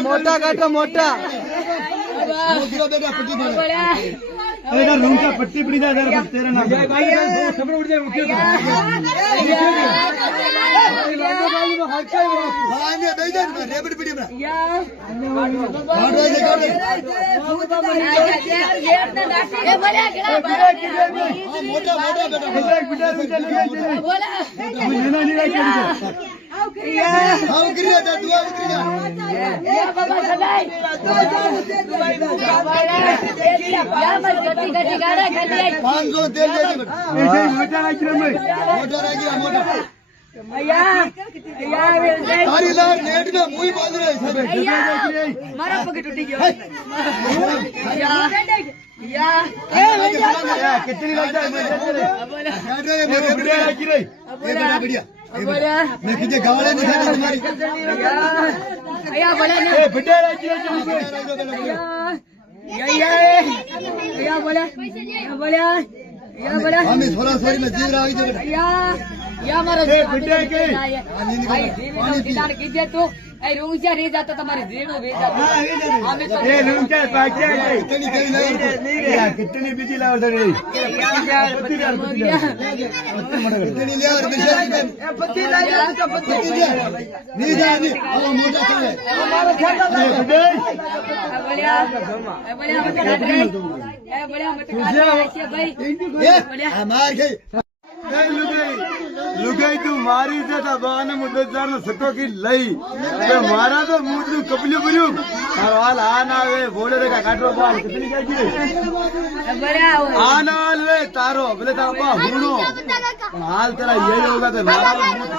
मोटा काटो मोटा रूम का पट्टी पड़ी जाए तेरा नाम मारा पकड़ टूटी गया कितनी लग जाए बढ़िया मैं कितने गावड़े नहीं खाते तुम्हारी हम थोड़ा सॉरी में जीव रहा है तो रूंचा नहीं जाता तुम्हारे जीरो कितनी बिजी लाओ लुगाई तू मारी थे बहाने मुद्देदार ने सटो की लई मारा तो मुझे कपली बुलू हाल आना वे बोले रे का काटरो बाल कितनी क्या की आना वे तारो बोले तारो बा हुनो हाल तेरा यही होगा तो मारा मुझे